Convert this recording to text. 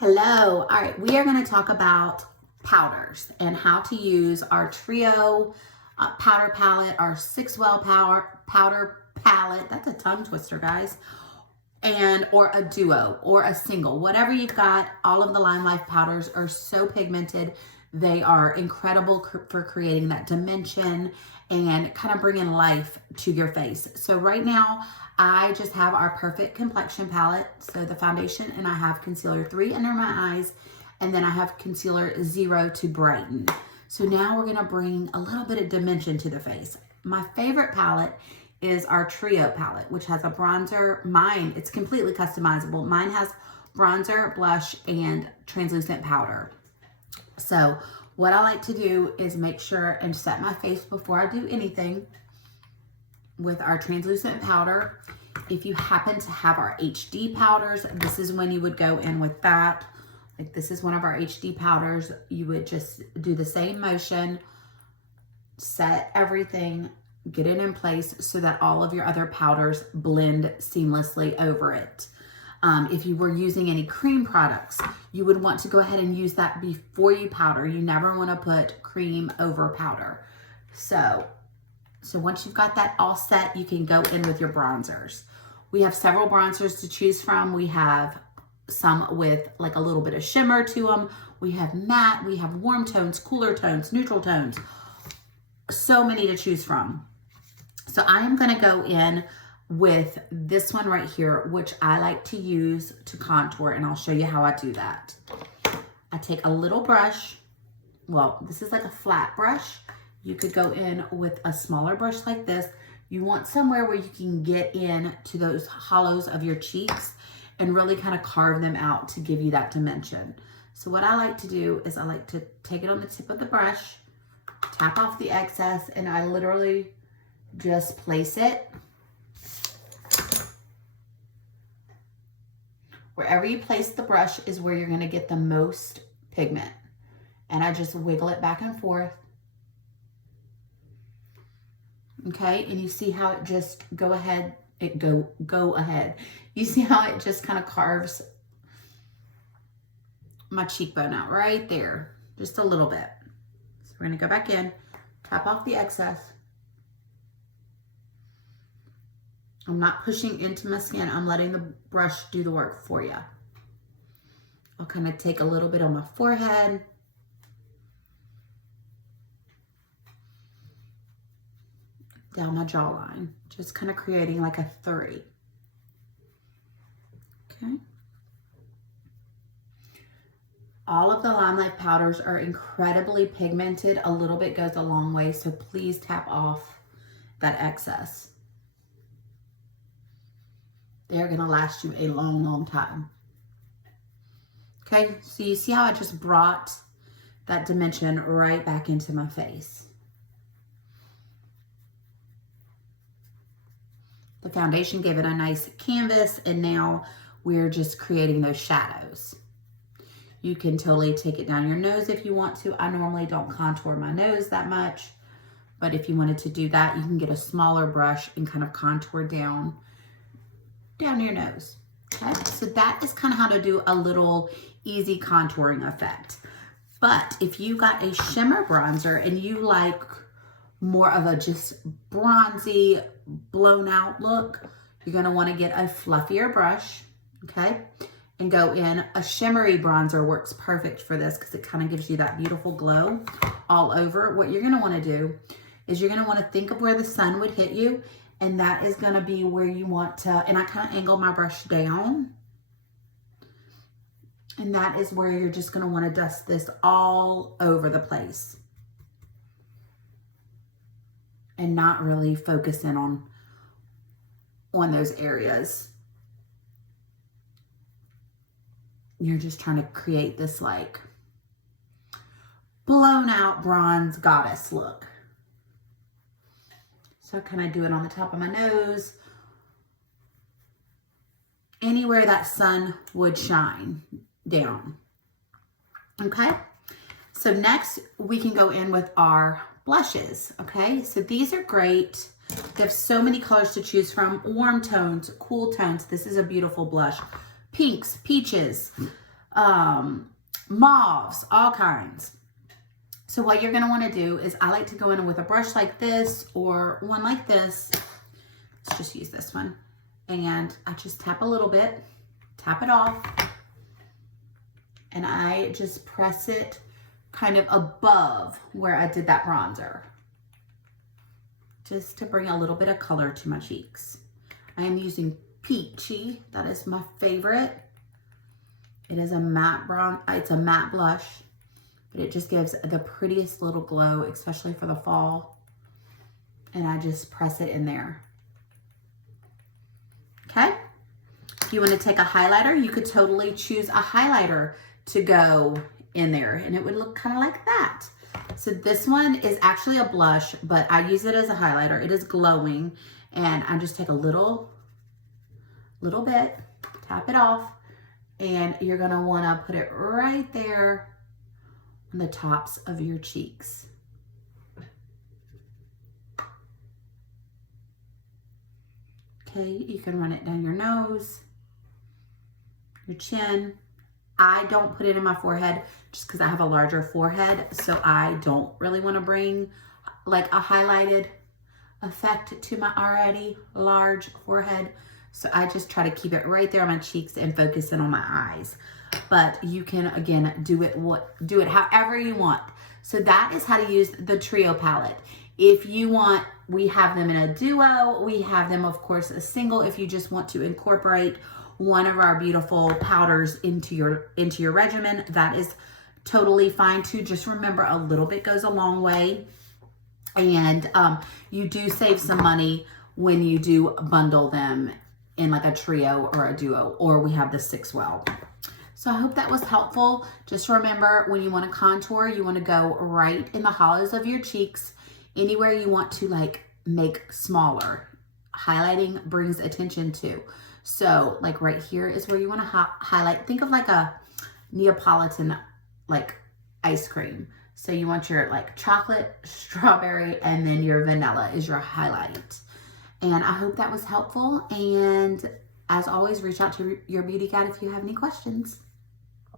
Hello. All right, we are going to talk about powders and how to use our Trio powder palette, our 6-well powder palette. That's a tongue twister, guys. And or a duo or a single, whatever you've got. All of the Lime Life powders are so pigmented. They are incredible for creating that dimension and kind of bringing life to your face. So right now, I just have our Perfect Complexion palette. So the foundation, and I have concealer 3 under my eyes, and then I have concealer 0 to brighten. So now we're gonna bring a little bit of dimension to the face. My favorite palette is our Trio palette, which has a bronzer. Mine, it's completely customizable. Mine has bronzer, blush, and translucent powder. So what I like to do is make sure and set my face before I do anything with our translucent powder. If you happen to have our HD powders, this is when you would go in with that. Like this is one of our HD powders. You would just do the same motion, set everything, get it in place so that all of your other powders blend seamlessly over it. If you were using any cream products, you would want to go ahead and use that before you powder. You never want to put cream over powder. So once you've got that all set, you can go in with your bronzers. We have several bronzers to choose from. We have some with like a little bit of shimmer to them. We have matte, we have warm tones, cooler tones, neutral tones. So many to choose from. So I am going to go in with this one right here, which I like to use to contour, and I'll show you how I do that. I take a little brush. Well, this is like a flat brush. You could go in with a smaller brush like this. You want somewhere where you can get in to those hollows of your cheeks and really kind of carve them out to give you that dimension. So what I like to do is I like to take it on the tip of the brush, tap off the excess, and I literally just place it wherever you place the brush is where you're going to get the most pigment. And I just wiggle it back and forth. Okay, and you see how it just go ahead. You see how it just kind of carves my cheekbone out right there, just a little bit. So we're going to go back in, tap off the excess. I'm not pushing into my skin. I'm letting the brush do the work for you. I'll kind of take a little bit on my forehead. Down my jawline. Just kind of creating like a 3. Okay. All of the Lime Life powders are incredibly pigmented. A little bit goes a long way, so please tap off that excess. They're going to last you a long, long time. Okay, so you see how I just brought that dimension right back into my face. The foundation gave it a nice canvas, and now we're just creating those shadows. You can totally take it down your nose if you want to. I normally don't contour my nose that much, but if you wanted to do that, you can get a smaller brush and kind of contour down your nose. Okay, so that is kind of how to do a little easy contouring effect. But if you got a shimmer bronzer and you like more of a just bronzy, blown out look, you're going to want to get a fluffier brush, okay, and go in. A shimmery bronzer works perfect for this because it kind of gives you that beautiful glow all over. What you're going to want to do is you're going to want to think of where the sun would hit you, and that is going to be where you want to, and I kind of angle my brush down, and that is where you're just going to want to dust this all over the place and not really focus in on those areas. You're just trying to create this like blown out bronze goddess look. So I kind of do it on the top of my nose, anywhere that sun would shine down. Okay, so next we can go in with our blushes. Okay, so these are great. They have so many colors to choose from. Warm tones, cool tones. This is a beautiful blush. Pinks, peaches, mauves, all kinds. So what you're going to want to do is, I like to go in with a brush like this or one like this. Let's just use this one. And I just tap a little bit, tap it off, and I just press it kind of above where I did that bronzer, just to bring a little bit of color to my cheeks. I am using Peachy. That is my favorite. It is a matte it's a matte blush, but it just gives the prettiest little glow, especially for the fall. And I just press it in there. Okay. If you want to take a highlighter, you could totally choose a highlighter to go in there, and it would look kind of like that. So this one is actually a blush, but I use it as a highlighter. It is glowing, and I just take a little bit, tap it off, and you're going to want to put it right there on the tops of your cheeks. Okay, you can run it down your nose, your chin. I don't put it in my forehead just because I have a larger forehead, so I don't really want to bring like a highlighted effect to my already large forehead. So I just try to keep it right there on my cheeks and focus in on my eyes. But you can, again, do it however you want. So that is how to use the Trio palette. If you want, we have them in a duo. We have them, of course, a single if you just want to incorporate one of our beautiful powders into your regimen. That is totally fine too. Just remember, a little bit goes a long way. And you do save some money when you do bundle them in like a trio or a duo, or we have the 6-well. So I hope that was helpful. Just remember, when you want to contour, you want to go right in the hollows of your cheeks, anywhere you want to like make smaller. Highlighting brings attention to. So like right here is where you want to highlight. Think of like a Neapolitan like ice cream. So you want your like chocolate, strawberry, and then your vanilla is your highlight. And I hope that was helpful. And as always, reach out to your beauty guide if you have any questions.